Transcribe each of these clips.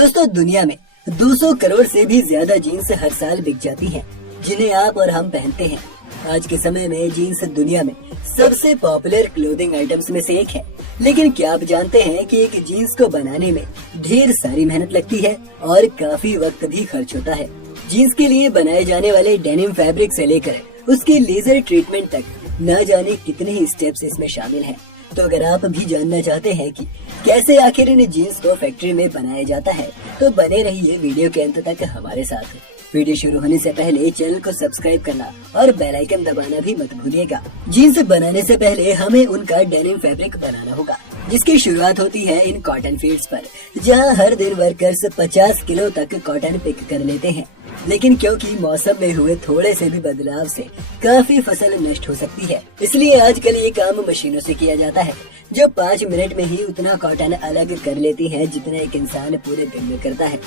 दोस्तों, दुनिया में 200 करोड़ से भी ज्यादा जीन्स हर साल बिक जाती हैं, जिन्हें आप और हम पहनते हैं। आज के समय में जीन्स दुनिया में सबसे पॉपुलर क्लोथिंग आइटम्स में से एक है। लेकिन क्या आप जानते हैं कि एक जीन्स को बनाने में ढेर सारी मेहनत लगती है और काफी वक्त भी खर्च होता है। जीन्स के लिए बनाए जाने वाले डेनिम फैब्रिक से लेकर उसके लेजर ट्रीटमेंट तक न जाने कितने ही स्टेप्स इसमें शामिल हैं। तो अगर आप भी जानना चाहते हैं कि कैसे आखिर इन जीन्स को फैक्ट्री में बनाया जाता है, तो बने रहिए वीडियो के अंत तक हमारे साथ। वीडियो शुरू होने से पहले चैनल को सब्सक्राइब करना और बेल आइकन दबाना भी मत भूलिएगा। जीन्स बनाने से पहले हमें उनका डेनिम फैब्रिक बनाना होगा, जिसकी शुरुआत होती है इन कॉटन फील्ड्स पर, जहां हर दिन वर्कर्स 50 किलो तक कॉटन पिक कर लेते हैं। लेकिन क्योंकि मौसम में हुए थोड़े से भी बदलाव से काफी फसल नष्ट हो सकती है, इसलिए आजकल ये काम मशीनों से किया जाता है, जो 5 मिनट में ही उतना कॉटन अलग कर लेती है जितना एक इंसान पूरे दिन में करता है।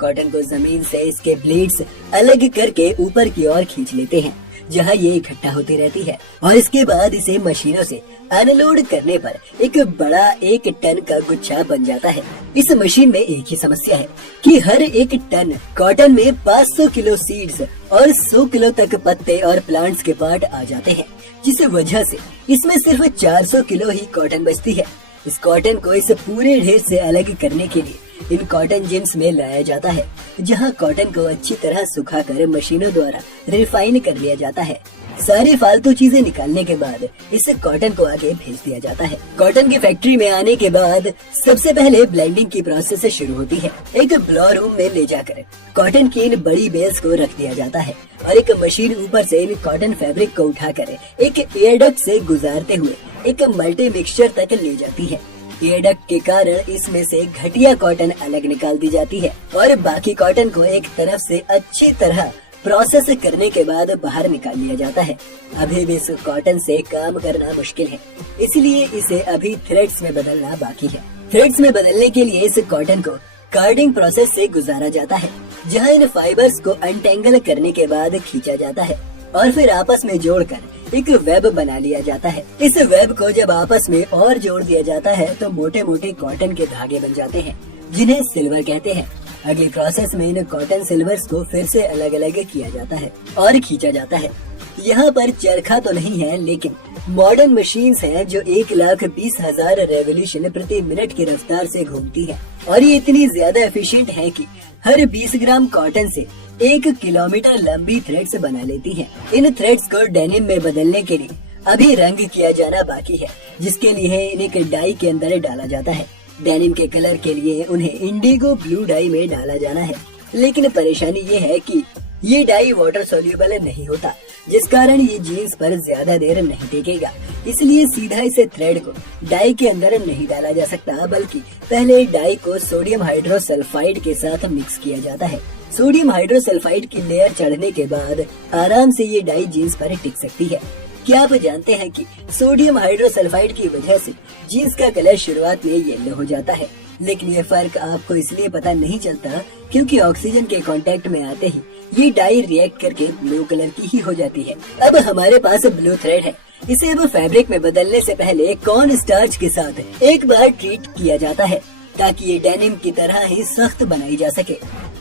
कॉटन को जमीन से इसके ब्लेड्स अलग करके ऊपर की ओर खींच लेते हैं, जहां ये इकट्ठा होती रहती है, और इसके बाद इसे मशीनों से अनलोड करने पर एक बड़ा 1 टन का गुच्छा बन जाता है। इस मशीन में एक ही समस्या है कि हर 1 टन कॉटन में 500 किलो सीड्स और 100 किलो तक पत्ते और प्लांट्स के पार्ट आ जाते हैं, जिस वजह से इसमें सिर्फ 400 किलो ही कॉटन बचती है। इस कॉटन को इस पूरे ढेर से अलग करने के लिए इन कॉटन जिम्स में लाया जाता है, जहां कॉटन को अच्छी तरह सुखाकर मशीनों द्वारा रिफाइन कर लिया जाता है। सारी फालतू चीजें निकालने के बाद इस कॉटन को आगे भेज दिया जाता है। कॉटन की फैक्ट्री में आने के बाद सबसे पहले ब्लेंडिंग की प्रोसेस शुरू होती है। एक ब्लो रूम में ले जाकर कॉटन की इन बड़ी बेल्स को रख दिया जाता है और एक मशीन ऊपर से इन कॉटन फैब्रिक को उठाकर एक एयर डक्ट से गुजारते हुए एक मल्टी मिक्सचर तक ले जाती है। एयर डक्ट के कारण इसमें से घटिया कॉटन अलग निकाल दी जाती है और बाकी कॉटन को एक तरफ से अच्छी तरह प्रोसेस करने के बाद बाहर निकाल लिया जाता है। अभी भी इस कॉटन से काम करना मुश्किल है, इसलिए इसे अभी थ्रेड्स में बदलना बाकी है। थ्रेड्स में बदलने के लिए इस कॉटन को कार्डिंग प्रोसेस से गुजारा जाता है, जहां इन फाइबर्स को अनटेंगल करने के बाद खींचा जाता है और फिर आपस में जोड़कर एक वेब बना लिया जाता है। इस वेब को जब आपस में और जोड़ दिया जाता है तो मोटे मोटे कॉटन के धागे बन जाते हैं, जिन्हें सिल्वर कहते हैं। अगली प्रोसेस में इन कॉटन सिल्वर्स को फिर से अलग अलग किया जाता है और खींचा जाता है। यहाँ पर चरखा तो नहीं है, लेकिन मॉडर्न मशीन्स हैं जो 1,20,000 रेवोल्यूशन प्रति मिनट की रफ्तार से घूमती है, और ये इतनी ज्यादा एफिशिएंट है कि हर 20 ग्राम कॉटन से 1 किलोमीटर लंबी थ्रेड्स बना लेती हैं। इन थ्रेड्स को डेनिम में बदलने के लिए अभी रंग किया जाना बाकी है, जिसके लिए इन्हें एक डाई के अंदर डाला जाता है। डेनिम के कलर के लिए उन्हें इंडिगो ब्लू डाई में डाला जाना है, लेकिन परेशानी ये है कि ये डाई वाटर सोल्यूबल नहीं होता, जिस कारण ये जीन्स पर ज्यादा देर नहीं टिकेगा। इसलिए सीधा इसे थ्रेड को डाई के अंदर नहीं डाला जा सकता, बल्कि पहले डाई को सोडियम हाइड्रोसल्फाइड के साथ मिक्स किया जाता है। सोडियम हाइड्रोसल्फाइड की लेयर चढ़ने के बाद आराम से ये डाई जीन्स पर टिक सकती है। क्या आप जानते हैं कि सोडियम हाइड्रोसल्फाइड की वजह से जीन्स का कलर शुरुआत में येलो हो जाता है, लेकिन ये फर्क आपको इसलिए पता नहीं चलता क्योंकि ऑक्सीजन के कांटेक्ट में आते ही ये डाई रिएक्ट करके ब्लू कलर की ही हो जाती है। अब हमारे पास ब्लू थ्रेड है, इसे अब फैब्रिक में बदलने से पहले कॉर्न स्टार्च के साथ एक बार ट्रीट किया जाता है, ताकि ये डेनिम की तरह ही सख्त बनाई जा सके।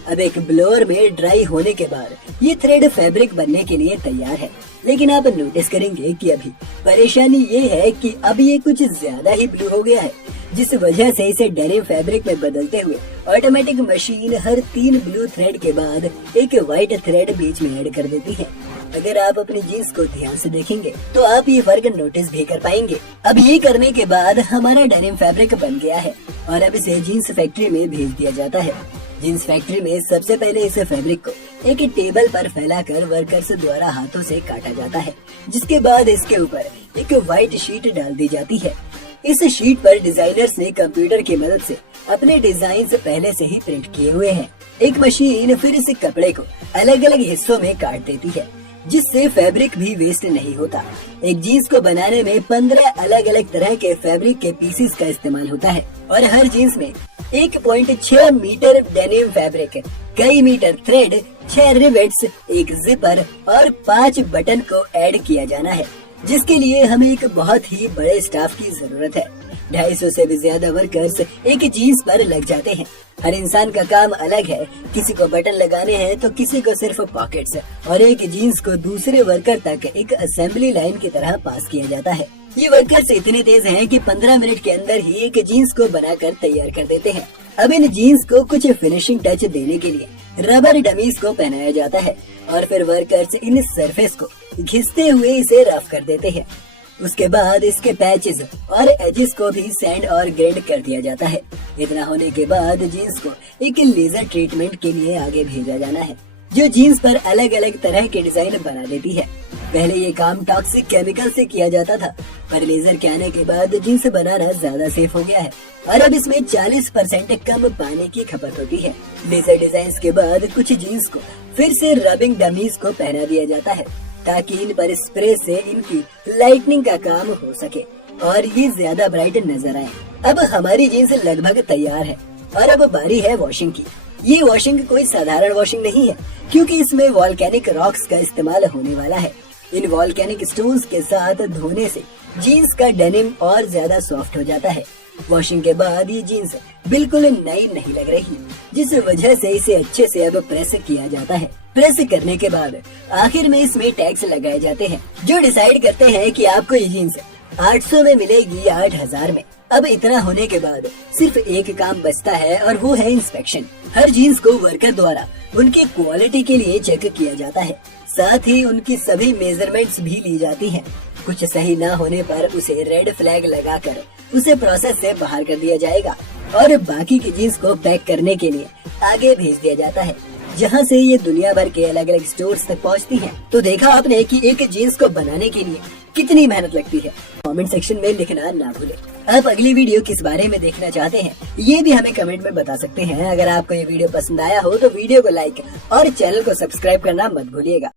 अब एक ब्लोअर में ड्राई होने के बाद ये थ्रेड फैब्रिक बनने के लिए तैयार है, लेकिन आप नोटिस करेंगे कि अभी परेशानी ये है कि अब ये कुछ ज्यादा ही ब्लू हो गया है, जिस वजह से इसे डेनिम फैब्रिक में बदलते हुए ऑटोमेटिक मशीन हर 3 ब्लू थ्रेड के बाद एक व्हाइट थ्रेड बीच में ऐड कर देती है। अगर आप अपनी जीन्स को ध्यान से देखेंगे तो आप ये फर्क नोटिस भी कर पाएंगे। अब ये करने के बाद हमारा डेनिम फैब्रिक बन गया है और अब इसे जीन्स फैक्ट्री में भेज दिया जाता है। जीन्स फैक्ट्री में सबसे पहले इस फैब्रिक को एक टेबल पर फैलाकर वर्कर्स द्वारा हाथों से काटा जाता है, जिसके बाद इसके ऊपर एक व्हाइट शीट डाल दी जाती है। इस शीट पर डिजाइनर्स ने कंप्यूटर की मदद से अपने डिजाइन पहले से ही प्रिंट किए हुए हैं। एक मशीन फिर इस कपड़े को अलग अलग हिस्सों में काट देती है, जिससे फैब्रिक भी वेस्ट नहीं होता। एक जीन्स को बनाने में 15 अलग अलग तरह के फैब्रिक के पीसेस का इस्तेमाल होता है और हर जीन्स में 1.6 मीटर डेनिम फैब्रिक, कई मीटर थ्रेड, 6 रिवेट्स, एक जिपर और 5 बटन को ऐड किया जाना है, जिसके लिए हमें एक बहुत ही बड़े स्टाफ की जरूरत है। 250 से भी ज्यादा वर्कर्स एक जीन्स पर लग जाते हैं। हर इंसान का काम अलग है, किसी को बटन लगाने हैं तो किसी को सिर्फ पॉकेट्स, और एक जीन्स को दूसरे वर्कर तक एक असेंबली लाइन की तरह पास किया जाता है। ये वर्कर्स इतने तेज हैं कि 15 मिनट के अंदर ही एक जीन्स को बनाकर तैयार कर देते हैं। अब इन जीन्स को कुछ फिनिशिंग टच देने के लिए रबर डमीज को पहनाया जाता है और फिर वर्कर्स इन सरफेस को घिसते हुए इसे रफ कर देते हैं। उसके बाद इसके पैचेस और एजेस को भी सैंड और ग्रेड कर दिया जाता है। इतना होने के बाद जीन्स को एक लेजर ट्रीटमेंट के लिए आगे भेजा जाना है, जो जीन्स पर अलग अलग तरह के डिजाइन बना देती है। पहले ये काम टॉक्सिक केमिकल से किया जाता था, पर लेजर के आने के बाद जीन्स बनाना ज्यादा सेफ हो गया है और अब इसमें 40% कम पानी की खपत होती है। लेजर डिजाइन के बाद कुछ जीन्स को फिर से रबिंग डमीज को पहना दिया जाता है ताकि इन पर स्प्रे से इनकी लाइटनिंग का काम हो सके और ये ज्यादा ब्राइट नजर आए। अब हमारी जीन्स लगभग तैयार है और अब बारी है वॉशिंग की। ये वॉशिंग कोई साधारण वॉशिंग नहीं है, क्योंकि इसमें वॉल्केनिक रॉक्स का इस्तेमाल होने वाला है। इन वॉल्केनिक स्टोन्स के साथ धोने से जीन्स का डेनिम और ज्यादा सॉफ्ट हो जाता है। वॉशिंग के बाद ये जीन्स बिल्कुल नई नहीं लग रही, जिस वजह से इसे अच्छे से अब प्रेस किया जाता है। प्रेस करने के बाद आखिर में इसमें टैक्स लगाए जाते हैं, जो डिसाइड करते हैं कि आपको ये जीन्स 800 में मिलेगी या 8000 में। अब इतना होने के बाद सिर्फ एक काम बचता है और वो है इंस्पेक्शन। हर जीन्स को वर्कर द्वारा उनकी क्वालिटी के लिए चेक किया जाता है, साथ ही उनकी सभी मेजरमेंट्स भी ली जाती हैं। कुछ सही ना होने पर उसे रेड फ्लैग लगाकर उसे प्रोसेस से बाहर कर दिया जाएगा और बाकी की जीन्स को पैक करने के लिए आगे भेज दिया जाता है, जहां से ये दुनिया भर के अलग अलग स्टोर्स तक पहुंचती हैं। तो देखा आपने कि एक जीन्स को बनाने के लिए कितनी मेहनत लगती है। कमेंट सेक्शन में लिखना ना भूलें। आप अगली वीडियो किस बारे में देखना चाहते हैं ये भी हमें कमेंट में बता सकते हैं। अगर आपको ये वीडियो पसंद आया हो तो वीडियो को लाइक और चैनल को सब्सक्राइब करना मत भूलिएगा।